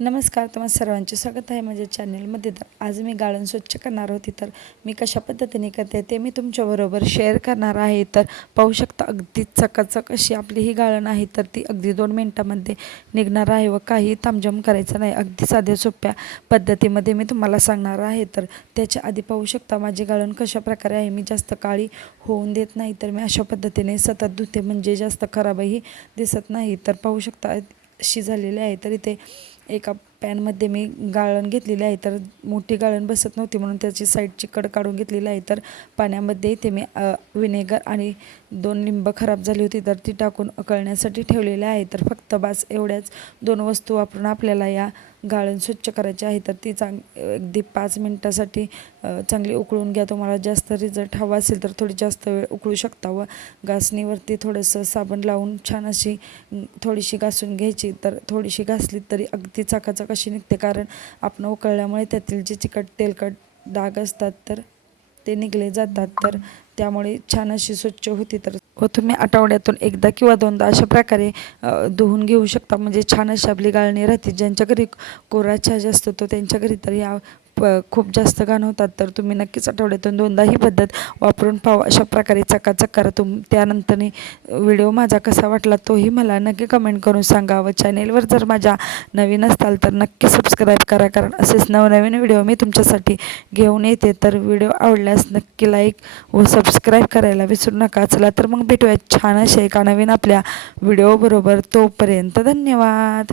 नमस्कार, तुम्हा सर्वांचे स्वागत आहे माझ्या चॅनलमध्ये. तर आज मी गाळण स्वच्छ करणार होती, तर मी कशा पद्धतीने करते ते मी तुमच्याबरोबर शेअर करणार आहे. तर पाहू शकता अगदी चकाचक अशी आपली ही गाळण आहे, तर ती अगदी 2 मिनटामध्ये निघणार आहे व काही तामझाम करायचं नाही. अगदी साध्या सोप्या पद्धतीमध्ये मी तुम्हाला सांगणार आहे. तर त्याच्या आधी पाहू शकता माझी गाळण कशा प्रकारे आहे. मी जास्त काळी होऊन देत नाही, तर मी अशा पद्धतीने सतत धुते, म्हणजे जास्त खराबही दिसत नाही. तर पाहू शकता अशी झालेली आहे. तर इथे एका पॅनमध्ये मी गाळण घेतलेली आहे. तर मोठी गाळण बसत नव्हती म्हणून त्याची साईडची कड काढून घेतलेली आहे. तर पाण्यामध्ये इथे मी विनेगर आणि 2 लिंब खराब झाली होती, तर ती टाकून उकळण्यासाठी ठेवलेली आहे. तर फक्त बास एवढ्याच 2 वस्तू वापरून आपल्याला या गाळण स्वच्छ करायची आहे. तर ती अगदी 5 मिनटासाठी चांगली उकळून घ्या. तुम्हाला जास्त रिझल्ट हवा असेल तर थोडी जास्त वेळ उकळू शकता व घासणीवरती थोडंसं साबण लावून छान अशी थोडीशी घासून घ्यायची. तर थोडीशी घासली तरी अगदी चकाचक अशी निघते, कारण आपण उकळल्यामुळे त्यातील जे चिकट तेलकट डाग असतात तर ते निघले जातात. तर त्यामुळे छान अशी स्वच्छ होती. तर तुम्ही आठवड्यातून एकदा किंवा 2दा अशा प्रकारे धुवून घेऊ शकता, म्हणजे छान अशी आपली गाळणी राहते. ज्यांच्या घरी कोरा छाज असतो तो त्यांच्या घरी तर या खूप जास्त घाण होतात. तर तुम्ही नक्कीच आठवड्यातून 2दा ही पद्धत वापरून पाहा. अशा प्रकारे चकाचक करा. त्यानंतरनी व्हिडिओ माझा कसा वाटला तोही मला नक्की कमेंट करून सांगा. व चॅनेलवर जर माझ्या नवीन असताल तर नक्की सबस्क्राईब करा, कारण असेच नवनवीन व्हिडिओ मी तुमच्यासाठी घेऊन येते. तर व्हिडिओ आवडल्यास नक्की लाईक व सबस्क्राईब करायला विसरू नका. चला तर मग भेटूया छान अशा एका नवीन आपल्या व्हिडिओबरोबर. तोपर्यंत धन्यवाद.